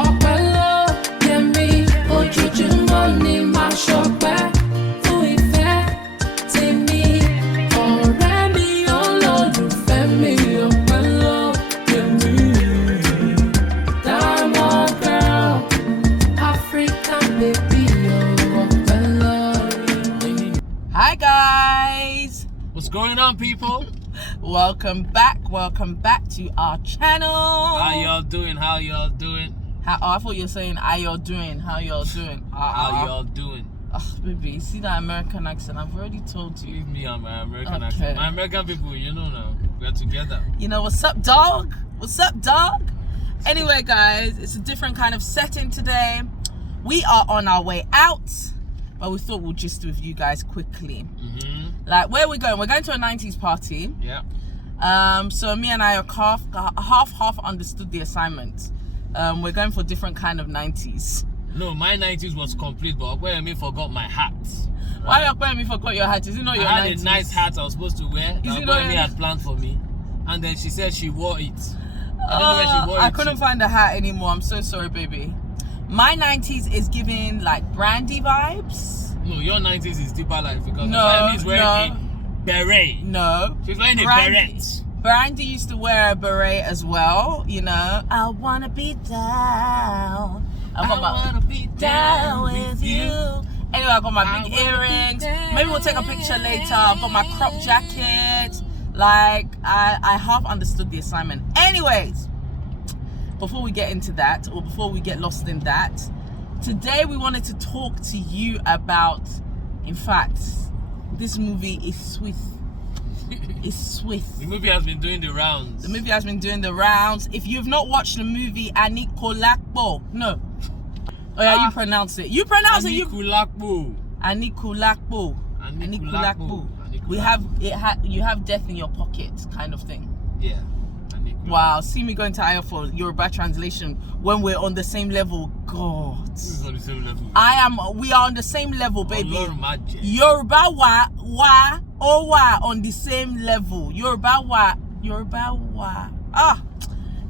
Opelo, yemi, ojoojúmọ́ ni màá ṣọpẹ́ fún ìfẹ́ tèmi. Ọ̀rẹ́ mi, olólùfẹ́ mi, Opelo, yemi. Diamond girl, African baby, Opelo, yemi. Hi guys, What's going on, people? welcome back to our channel. How y'all doing? I thought you were saying how y'all doing. How y'all doing? Oh, baby, see that American accent? I've already told you. Leave me on my American Okay. accent. My American people, you know now. We're together. You know, what's up, dog? Anyway, guys, it's a different kind of setting today. We are on our way out, but we thought we'll just with you guys quickly. Like, where are we going? We're going to a 90s party. Yeah. So me and I are half understood the assignment. We're going for different kind of 90s. No, my 90s was complete, but Okwemi forgot my hat. Why Okwemi forgot your hat? Is it not your 90s? I had a nice hat I was supposed to wear that Okwemi had planned for me. And then she said she wore it. I don't know where she wore it. I couldn't find the hat anymore. I'm so sorry, baby. My 90s is giving like brandy vibes. No, your 90s is deeper life because No, is wearing a beret. No. She's wearing a beret. Brandy used to wear a beret as well, you know. I wanna be down. I wanna be down with you. Anyway, I got my big earrings. Maybe we'll take a picture later. I've got my crop jacket. Like, I half understood the assignment. Anyways, before we get into that, or before we get lost in that, today we wanted to talk to you about, in fact, this movie is sweet. It's sweet. The movie has been doing the rounds. If you've not watched the movie Anikulapo, no. Oh yeah, you pronounce it. Anikulapo. Anikulapo. You have death in your pocket, kind of thing. Yeah. Wow, see me going to Ayo for Yoruba translation when we're on the same level. God. This is on the same level. We are on the same level, baby. Magic. Yoruba wa on the same level. Yoruba wa.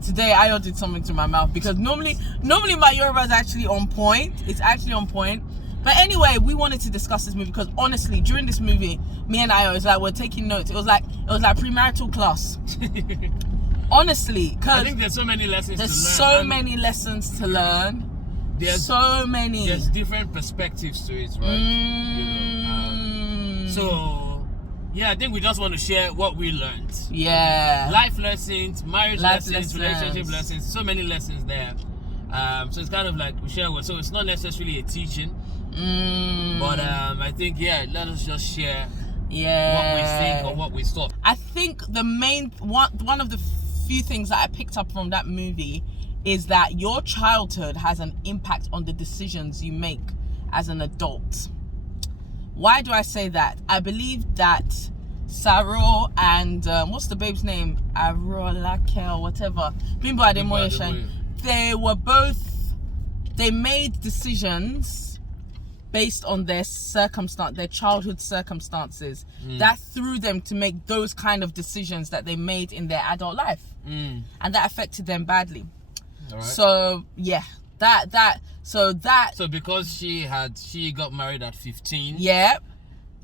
Today Ayo did something to my mouth because normally my Yoruba is actually on point. It's actually on point. But anyway, we wanted to discuss this movie because honestly, during this movie, me and Ayo, it's like we're taking notes. It was like premarital class. Honestly, because I think there's so many lessons to learn. There's so many lessons to learn. There's different perspectives to it, right? So, yeah, I think we just want to share what we learned. Yeah. Life lessons, marriage lessons, relationship lessons, so many lessons there. So it's kind of like we share what. So it's not necessarily a teaching. But I think, let us just share what we think or what we saw. I think the main one of the few things that I picked up from that movie is that your childhood has an impact on the decisions you make as an adult. Why do I say that? I believe that Saro and what's the babe's name? Arolakel, whatever. Bimbo Ademoye. They made decisions based on their childhood circumstances that threw them to make those kind of decisions that they made in their adult life. And that affected them badly. All right. So yeah, so because she got married at 15. Yeah.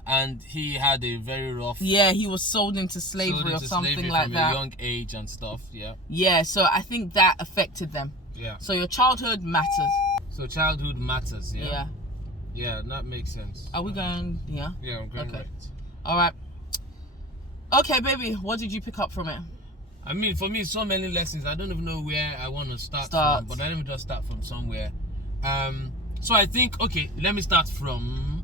And he had a very rough. Yeah, he was sold into slavery or something like that. From a young age and stuff. Yeah. Yeah, so I think that affected them. Yeah. So your childhood matters. So childhood matters. Yeah. Yeah. Yeah, that makes sense. Are we going? Yeah. Yeah, I'm going right. All right. Okay, baby. What did you pick up from it? I mean, for me, so many lessons. I don't even know where I want to start from, but let me just start from somewhere. So I think, okay, let me start from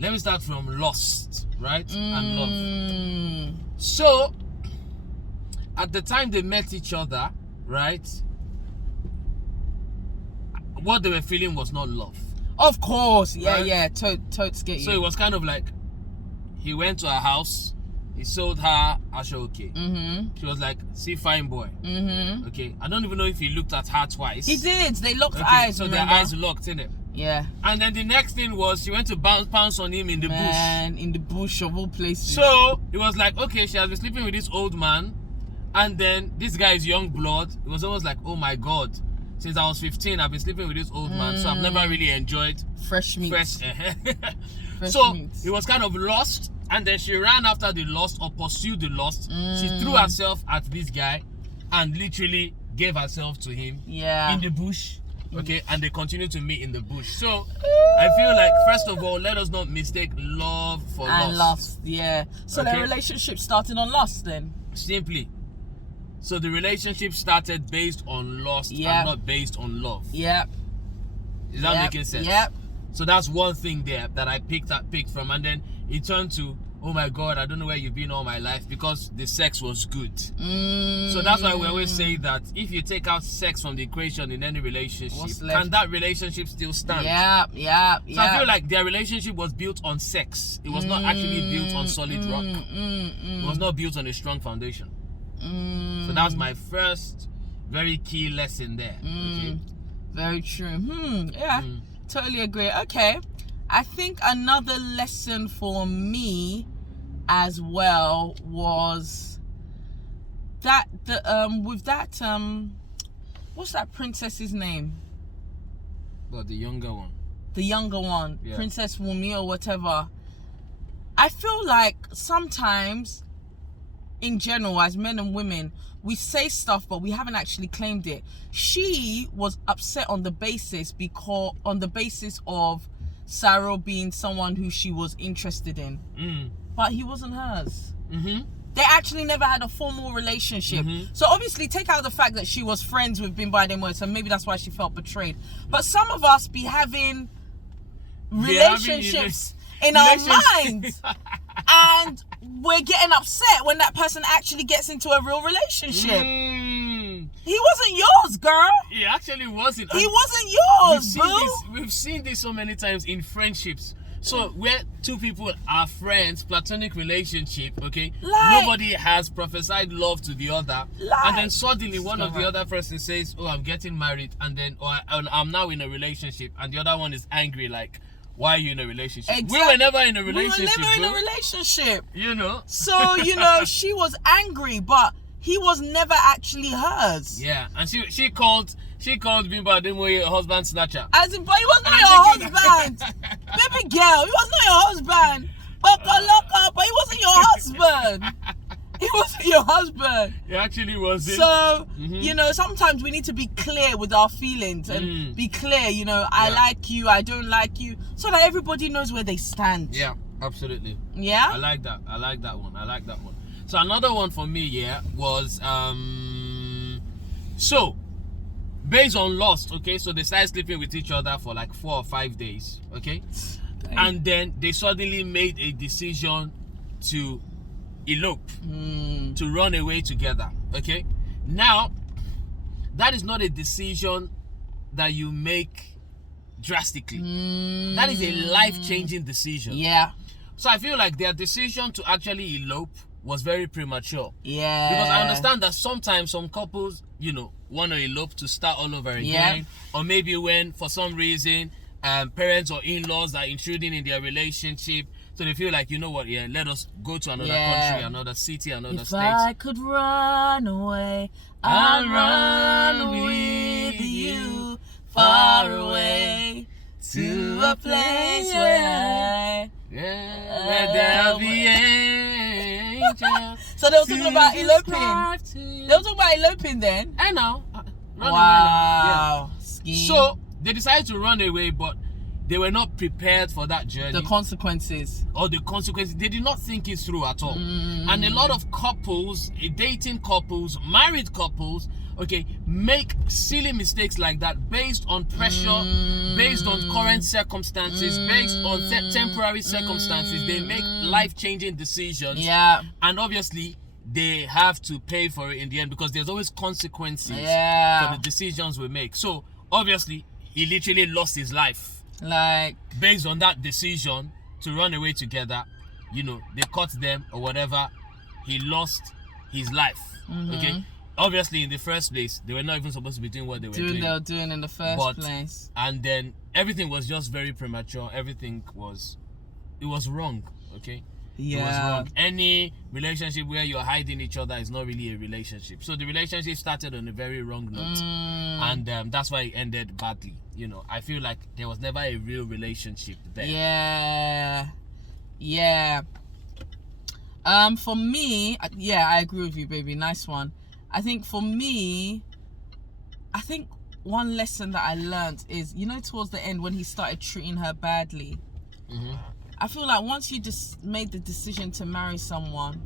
Lost, right? And love. So at the time they met each other, right? What they were feeling was not love. Of course, yeah, right? yeah, totes get you. So it was kind of like he went to her house, he sold her Ayope. She was like, "See, fine boy." Okay, I don't even know if he looked at her twice. He did. They locked eyes. So remember? their eyes locked, innit? Yeah. And then the next thing was she went to pounce on him in the bush. In the bush of all places. So it was like, okay, she has been sleeping with this old man, and then this guy is young blood. It was almost like, oh my god. since I was 15, I've been sleeping with this old man, so I've never really enjoyed fresh meat. fresh. Fresh So meat. it was kind of lost, and then she ran after the lost or pursued the lost. She threw herself at this guy and literally gave herself to him in the bush. Okay, and they continue to meet in the bush. So I feel like, first of all, let us not mistake love for lust. Yeah. So their relationship started on lust then. Simply. So the relationship started based on lust and not based on love. Yep. Is that making sense? Yep. So that's one thing there that I picked from, and then it turned to, oh my God, I don't know where you've been all my life, because the sex was good. So that's why we always say that if you take out sex from the equation in any relationship, can that relationship still stand? Yeah. So I feel like their relationship was built on sex. It was not actually built on solid rock. It was not built on a strong foundation. So that's my first very key lesson there. Okay. Very true. Totally agree. Okay. I think another lesson for me as well was that with that what's that princess's name? But the younger one. The younger one, Princess Wumi or whatever. I feel like sometimes in general, as men and women, we say stuff but we haven't actually claimed it. She was upset on the basis of Sarah being someone who she was interested in, but he wasn't hers. They actually never had a formal relationship. So obviously take out the fact that she was friends with Bimba Ademoye, so maybe that's why she felt betrayed. But some of us be having relationships in our minds and we're getting upset when that person actually gets into a real relationship. He wasn't yours, girl. He actually wasn't. He wasn't yours, We've seen this so many times in friendships. So where two people are friends, platonic relationship, okay? Nobody has prophesied love to the other. And then suddenly one of the other person says, oh, I'm getting married, and then I'm now in a relationship, and the other one is angry, like, why are you in a relationship? Exactly. We were never in a relationship. You know? So, she was angry, but he was never actually hers. Yeah, and she called Bimba Ademoye a husband snatcher. But he was not your husband. Baby girl, he was not your husband. But he wasn't your husband. He wasn't your husband. He actually wasn't. So, sometimes we need to be clear with our feelings and be clear, I like you, I don't like you, so that everybody knows where they stand. Yeah, absolutely. Yeah? I like that one. So another one for me, was, so, based on lust, okay, so they started sleeping with each other for like 4 or 5 days, okay? And then they suddenly made a decision to elope, to run away together, okay? Now, that is not a decision that you make drastically. That is a life-changing decision. Yeah. So I feel like their decision to actually elope was very premature. Yeah. Because I understand that sometimes some couples, want to elope to start all over again. Or maybe when, for some reason, parents or in-laws are intruding in their relationship. So they feel like, let us go to another country, another city, another state. If I could run away, I'd run with you far away to a place where there'll be angels. So they were talking about eloping. They were talking about eloping then. I know. Wow. Yeah. So they decided to run away, but they were not prepared for that journey. The consequences. They did not think it through at all. And a lot of couples, dating couples, married couples, okay, make silly mistakes like that based on pressure, based on current circumstances, based on temporary circumstances. They make life-changing decisions. Yeah. And obviously, they have to pay for it in the end, because there's always consequences for the decisions we make. So, obviously, he literally lost his life. Based on that decision to run away together, they caught them or whatever, he lost his life. Okay, obviously in the first place they were not even supposed to be doing what they were doing in the first place, and then everything was just very premature. It was wrong. Okay, It was wrong. Any relationship where you're hiding each other is not really a relationship. So the relationship started on a very wrong note, and that's why it ended badly. You know, I feel like there was never a real relationship there. Yeah. For me, I agree with you, baby. Nice one. I think for me, one lesson that I learned is, you know, towards the end when he started treating her badly. I feel like once you just made the decision to marry someone,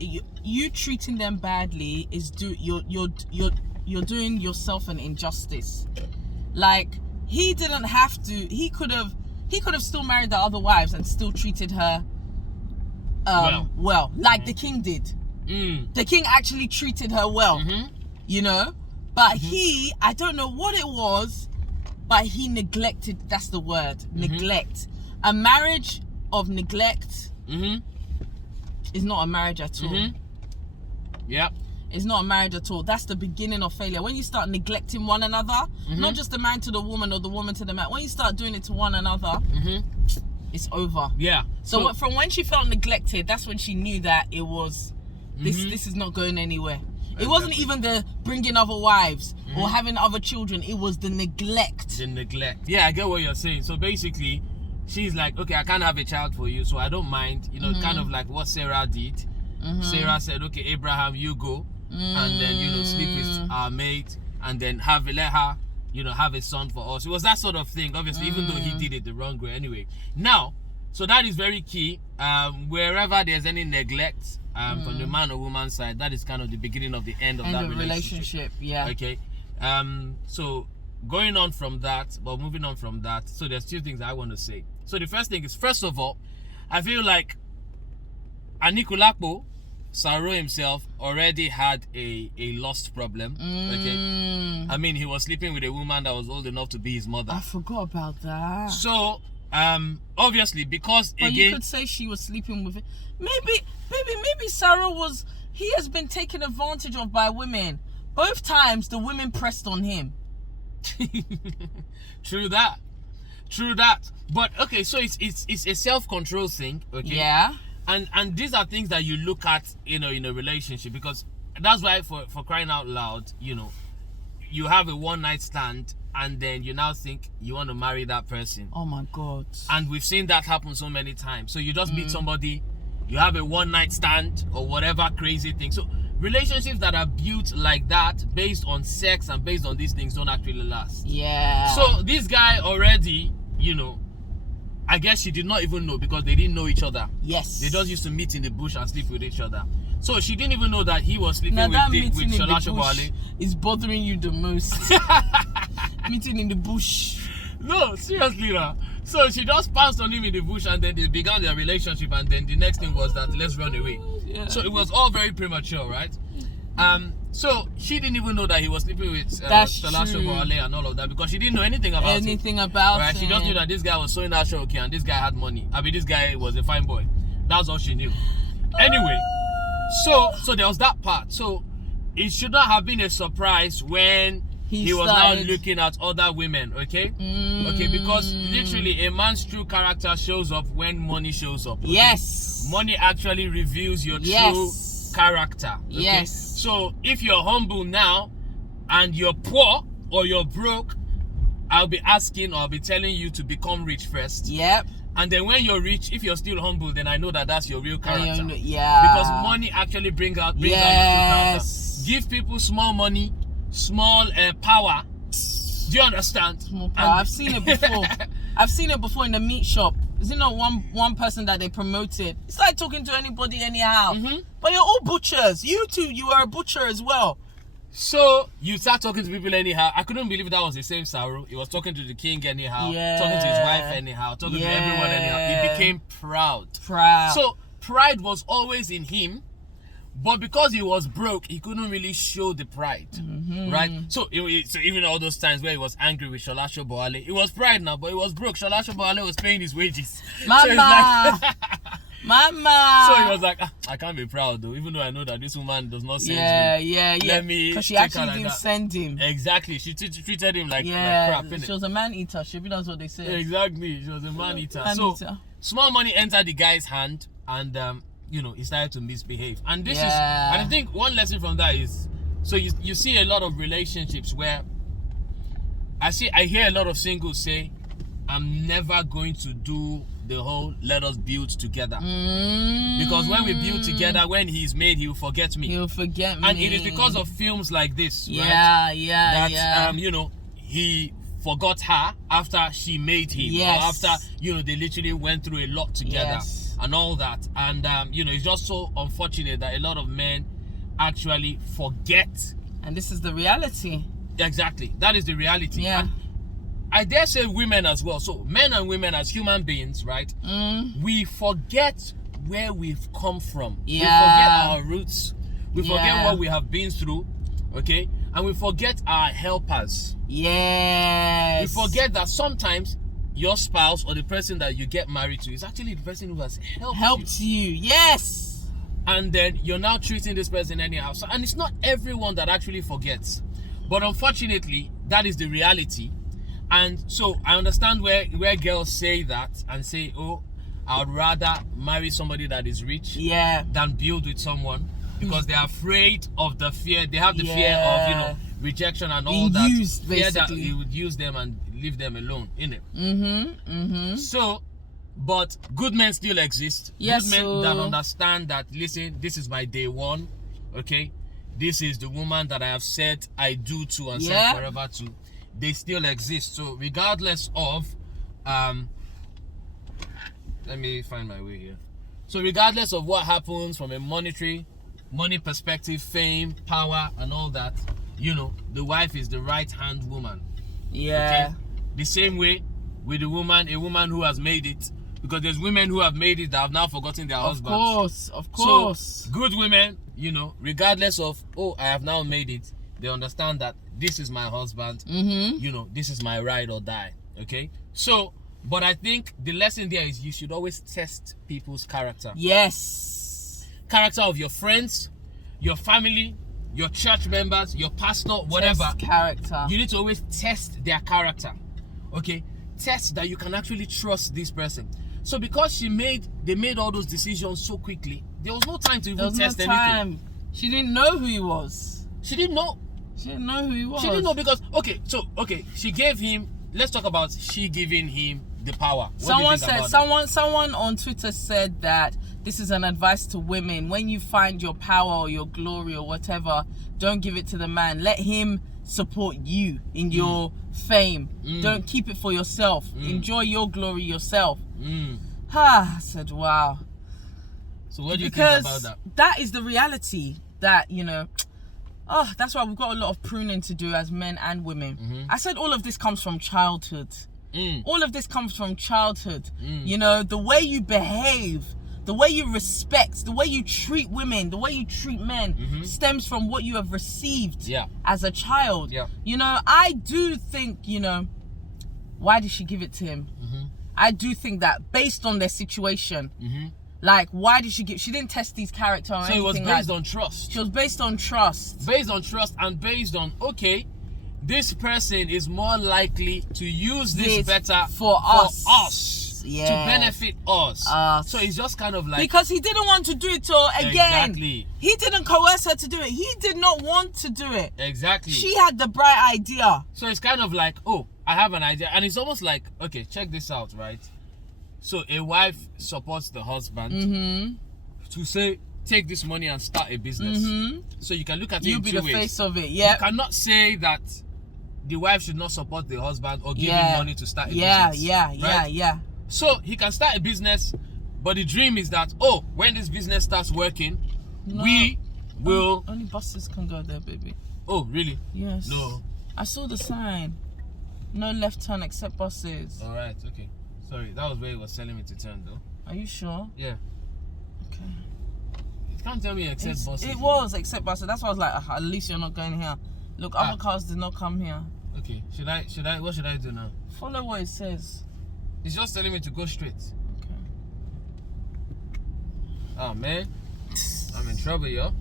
you treating them badly is you're doing yourself an injustice. Like, he didn't have to. He could have still married the other wives and still treated her well, like the king did. The king actually treated her well, you know. But I don't know what it was, but he neglected. That's the word, neglect. A marriage of neglect is not a marriage at all. Yep. It's not a marriage at all. That's the beginning of failure. When you start neglecting one another, not just the man to the woman or the woman to the man. When you start doing it to one another, it's over. Yeah. So from when she felt neglected, that's when she knew that it was this is not going anywhere. It wasn't even the bringing other wives or having other children. It was the neglect. Yeah, I get what you're saying. So basically, she's like, okay, I can't have a child for you, so I don't mind. You know, kind of like what Sarah did. Sarah said, okay, Abraham, you go. And then, you know, sleep with our mate. And then let her, you know, have a son for us. It was that sort of thing, obviously, even though he did it the wrong way anyway. Now, so that is very key. Wherever there's any neglect from the man or woman side, that is kind of the beginning of the end of that relationship. Yeah. Okay. So moving on from that, so there's two things I want to say. So the first thing is, first of all, I feel like Anikulapo, Saro himself, already had a lust problem. Okay. I mean, he was sleeping with a woman that was old enough to be his mother. I forgot about that. So obviously, because but again, you could say she was sleeping with it. Maybe Sarah he has been taken advantage of by women. Both times the women pressed on him. True that. But okay, so it's a self-control thing. Okay. Yeah. And these are things that you look at, you know, in a relationship, because that's why for crying out loud, you know, you have a one-night stand and then you now think you want to marry that person. Oh my God. And we've seen that happen so many times. So you just meet somebody, you have a one-night stand or whatever crazy thing. So relationships that are built like that, based on sex and based on these things, don't actually last. Yeah. So this guy already, you know, I guess she did not even know, because they didn't know each other. Yes. They just used to meet in the bush and sleep with each other. So she didn't even know that he was sleeping with Shola Shobale. Is bothering you the most. Meeting in the bush. No, seriously, nah. So she just pounced on him in the bush, and then they began their relationship, and then the next thing was that let's run away. Yeah. So it was all very premature, right? So she didn't even know that he was sleeping with Shola Shobale and all of that, because she didn't know anything about right? She just knew that this guy was sewing her show, okay, and this guy had money. I mean, this guy was a fine boy. That's all she knew. Anyway, so there was that part. So it should not have been a surprise when he was now looking at other women, okay? Okay, because literally a man's true character shows up when money shows up. Okay? Yes. Money actually reveals your true character. Okay? Yes. So if you're humble now and you're poor or you're broke, I'll be asking, or I'll be telling you to become rich first. Yep. And then when you're rich, if you're still humble, then I know that that's your real character. Yeah. Because money actually brings out your true character. Give people small money, small power. Do you understand? Small power. I've seen it before. I've seen it before in the meat shop. Is it not one person that they promoted? It's like talking to anybody anyhow. But you're all butchers. You too, you are a butcher as well. So you start talking to people anyhow. I couldn't believe that was the same Saru. He was talking to the king anyhow, talking to his wife anyhow, talking to everyone anyhow. He became proud. So pride was always in him, but because he was broke, he couldn't really show the pride, right? So even all those times where he was angry with Shola Shobale, it was pride now, but he was broke. Shola Shobale was paying his wages. Mama. So Mama. So he was like, I can't be proud though, even though I know that this woman does not send me. Let me. Because she actually didn't send him. Exactly. She treated him like crap. She was a man eater. She that's what they say. Exactly. She was a man eater. small money entered the guy's hand, and you know, he started to misbehave. And this is, and I think one lesson from that is, so you see a lot of relationships where I hear a lot of singles say, I'm never going to do the whole let us build together. Because when we build together, when he's made, he'll forget me. He'll forget me. And it is because of films like this, right? That, you know, he forgot her after she made him. Yes. Or after, you know, they literally went through a lot together and all that. And, you know, it's just so unfortunate that a lot of men actually forget. And this is the reality. Exactly. That is the reality. Yeah. And I dare say women as well. So men and women as human beings, right? We forget where we've come from. Yeah. We forget our roots. We forget what we have been through. Okay? And we forget our helpers. Yes. We forget that sometimes your spouse or the person that you get married to is actually the person who has helped you. Yes. And then you're now treating this person anyhow. So, and it's not everyone that actually forgets. But unfortunately, that is the reality. And so I understand where girls say that and say, oh, I would rather marry somebody that is rich than build with someone, because they're afraid of the fear. They have the fear of, you know, rejection and all that. Fear that you would use them and leave them alone, innit? So, but good men still exist. Yes, good men that understand that, listen, this is my day one, okay? This is the woman that I have said I do to and said forever to. They still exist. So regardless of let me find my way here. So regardless of what happens from a money perspective, fame, power and all that, you know, the wife is the right hand woman. Okay? The same way with a woman who has made it, because there's women who have made it that have now forgotten their husbands. Of course. So good women, you know, regardless of, oh, I have now made it, they understand that this is my husband, you know, this is my ride or die, okay? So, but I think the lesson there is you should always test people's character. Yes. Character of your friends, your family, your church members, your pastor, whatever. Test character. You need to always test their character, okay? Test that you can actually trust this person. So because they made all those decisions so quickly, there was no time to even test anything. She didn't know who he was. She didn't know. She didn't know who he was. She didn't know because, she gave him, let's talk about she giving him the power. Someone on Twitter said that this is an advice to women. When you find your power or your glory or whatever, don't give it to the man. Let him support you in your fame. Don't keep it for yourself. Enjoy your glory yourself. I said, wow. So what do you think about that? That is the reality that, you know, that's why we've got a lot of pruning to do as men and women. I said all of this comes from childhood. All of this comes from childhood. You know, the way you behave, the way you respect, the way you treat women, the way you treat men stems from what you have received as a child. You know, I do think, you know, why did she give it to him? I do think that based on their situation, like, why did she didn't test his character or anything. So it was based on trust. She was based on trust. Based on trust and based on, okay, this person is more likely to use this better for us. To benefit us. So it's just kind of like, because he didn't want to do it again. Exactly. He didn't coerce her to do it. He did not want to do it. Exactly. She had the bright idea. So it's kind of like, oh, I have an idea. And it's almost like, okay, check this out, right? So a wife supports the husband to say, take this money and start a business. So you can look at it in two ways. You'll be the face of it. You cannot say that the wife should not support the husband or give him money to start a business. So he can start a business, but the dream is that, oh, when this business starts working, we will... Only buses can go there, baby. Oh, really? Yes. No. I saw the sign. No left turn except buses. All right, okay. Sorry, that was where he was telling me to turn, though. Are you sure? Yeah. Okay. You can't tell me except buses. It was except buses. That's why I was like, at least you're not going here. Look, other cars did not come here. Okay. What should I do now? Follow what it says. It's just telling me to go straight. Okay. Oh, man. I'm in trouble, yo.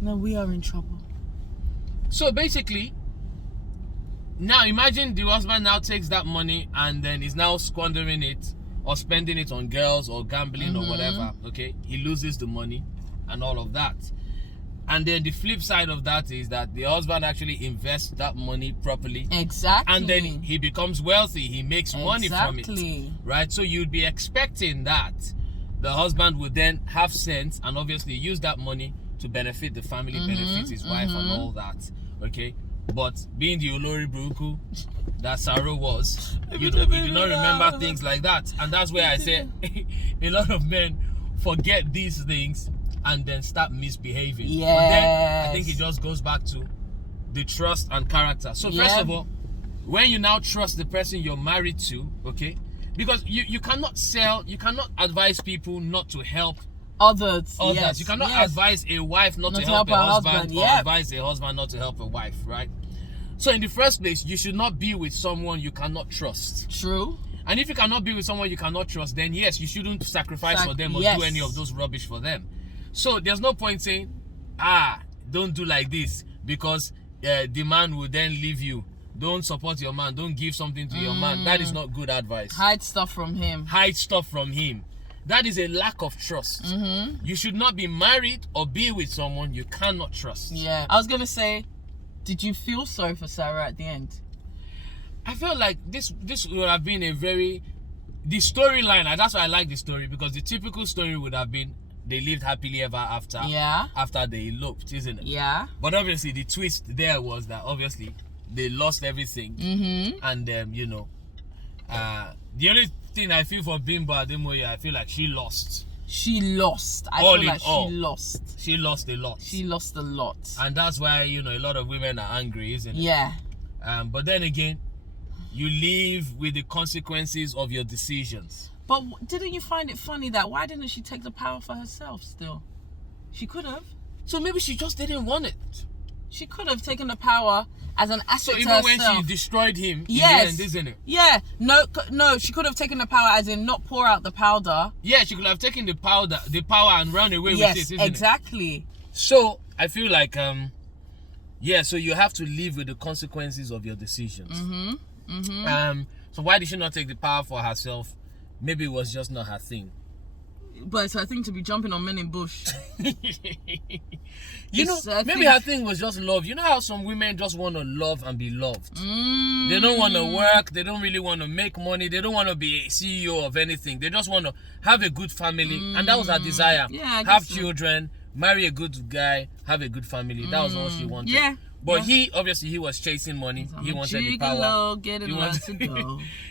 No, we are in trouble. So basically, now imagine the husband now takes that money and then is now squandering it or spending it on girls or gambling or whatever, okay, he loses the money and all of that. And then the flip side of that is that the husband actually invests that money properly. Exactly. And then he becomes wealthy. He makes money from it. Right? So you'd be expecting that the husband would then have sense and obviously use that money to benefit the family, benefit his wife and all that. Okay? But being the Olori Buruku that Saro was, you know, we do not remember things like that. And that's where I say a lot of men forget these things and then start misbehaving. Yes. But then I think it just goes back to the trust and character. So first of all, when you now trust the person you're married to, okay, because you cannot advise people not to help others. You cannot advise a wife not to help a husband or advise a husband not to help a wife, right? So in the first place, you should not be with someone you cannot trust. True. And if you cannot be with someone you cannot trust, then yes, you shouldn't sacrifice for them or do any of those rubbish for them. So there's no point saying, don't do like this because the man will then leave you. Don't support your man. Don't give something to your man. That is not good advice. Hide stuff from him. That is a lack of trust. You should not be married or be with someone you cannot trust. Yeah. I was going to say, did you feel sorry for Sarah at the end? I felt like this would have been the storyline, that's why I like the story, because the typical story would have been they lived happily ever after. Yeah. After they eloped, isn't it? Yeah. But obviously the twist there was that obviously they lost everything. And the only thing I feel for Bimbo Ademoye, I feel like she lost. She lost a lot. And that's why, a lot of women are angry, isn't it? Yeah. But then again, you live with the consequences of your decisions. But didn't you find it funny that why didn't she take the power for herself still? She could have. So maybe she just didn't want it. She could have taken the power as an asset to herself. So even when she destroyed him, in the end, isn't it? Yeah. No, she could have taken the power as in not pour out the powder. Yeah, she could have taken the power and run away with it, isn't exactly. it? So I feel like, so you have to live with the consequences of your decisions. So why did she not take the power for herself? Maybe it was just not her thing. But it's her thing to be jumping on men in bush. Maybe her thing was just love. You know how some women just want to love and be loved? They don't want to work. They don't really want to make money. They don't want to be a CEO of anything. They just want to have a good family. And that was her desire. Yeah, have children, marry a good guy, have a good family. That was all she wanted. Yeah. But he was chasing money. He wanted the power.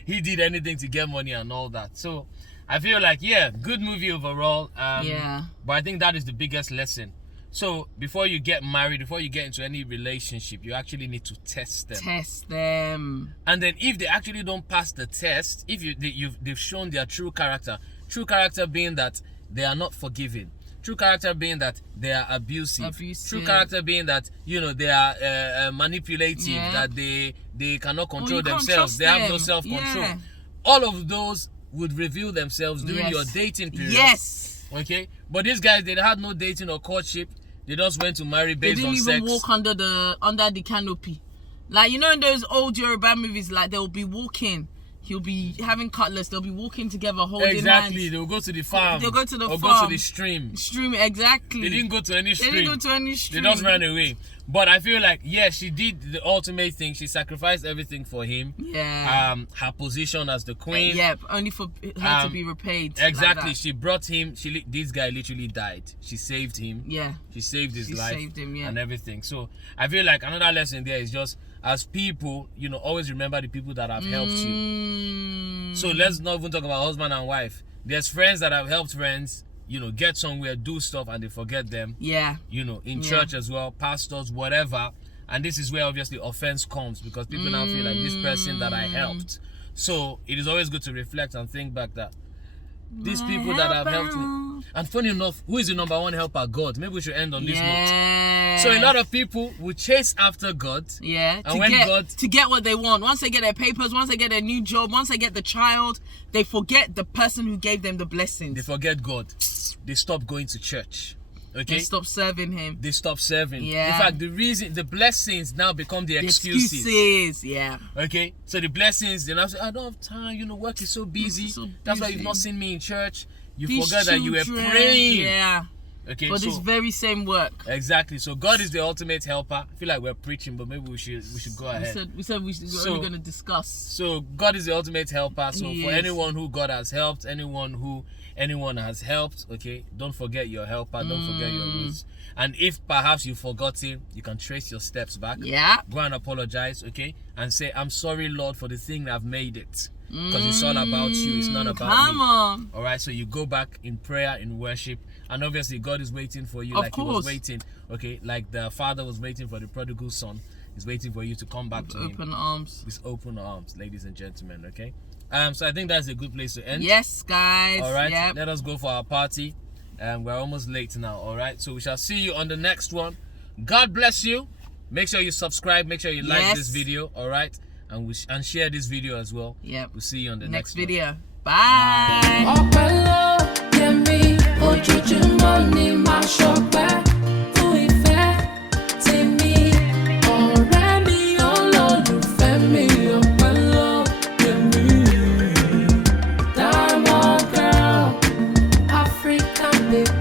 He did anything to get money and all that. So I feel like, good movie overall. But I think that is the biggest lesson. So before you get married, before you get into any relationship, you actually need to test them. And then if they actually don't pass the test, if they've shown their true character being that they are not forgiving. True character being that they are abusive. True character being that, they are manipulative, that they cannot control themselves. They have no self-control. Yeah. All of those would reveal themselves during your dating period. Yes. Okay? But these guys, they had no dating or courtship. They just went to marry based on sex. They didn't even walk under the canopy. Like, in those old Yoruba movies, like, they'll be walking. He'll be having cutlass. They'll be walking together, holding hands. Exactly. They'll go to the farm. They'll go to the farm. Or go to the stream. Exactly. They didn't go to any stream. They just ran away. But I feel like, she did the ultimate thing. She sacrificed everything for him. Yeah. Her position as the queen. Only for her to be repaid. Exactly. Like she brought him. This guy literally died. She saved him. Yeah. She saved his life. Saved him, and everything. So I feel like another lesson there is just, as people, always remember the people that have helped you. So let's not even talk about husband and wife. There's friends that have helped friends, get somewhere, do stuff, and they forget them. Yeah. In church as well, pastors, whatever. And this is where obviously offense comes, because people now feel like this person that I helped. So it is always good to reflect and think back that these people that have helped me. And funny enough, who is the number one helper? God. Maybe we should end on this note. So a lot of people will chase after God. Yeah. And to get what they want. Once they get their papers, once they get their new job, once they get the child, they forget the person who gave them the blessings. They forget God. They stop going to church. Okay, they stop serving him. They stop serving. Yeah. In fact, the blessings now become the excuses. Yeah. Okay, so the blessings, they now say, I don't have time. Work is so busy. That's why you've not seen me in church. You forgot that you were praying. Yeah. Okay, for this very same work. Exactly. So God is the ultimate helper. I feel like we're preaching, but maybe we should go ahead. We said we're only going to discuss. So God is the ultimate helper. So for anyone who God has helped, anyone has helped, okay, don't forget your helper. Don't forget your roots. And if perhaps you've forgotten, you can trace your steps back. Yeah. Go and apologize, okay, and say, I'm sorry, Lord, for the thing that I've made it. Because it's all about you. It's not about me. Come on. All right. So you go back in prayer, in worship, and obviously God is waiting for you, Of course. He was waiting. Okay, like the father was waiting for the prodigal son. He's waiting for you to come back to him. Open arms. With open arms, ladies and gentlemen. Okay. So I think that's a good place to end. Yes, guys. All right. Yep. Let us go for our party. We're almost late now. All right. So we shall see you on the next one. God bless you. Make sure you subscribe. Make sure you like this video. All right. And share this video as well. Yep. We'll see you on the next one. video. Bye. African baby.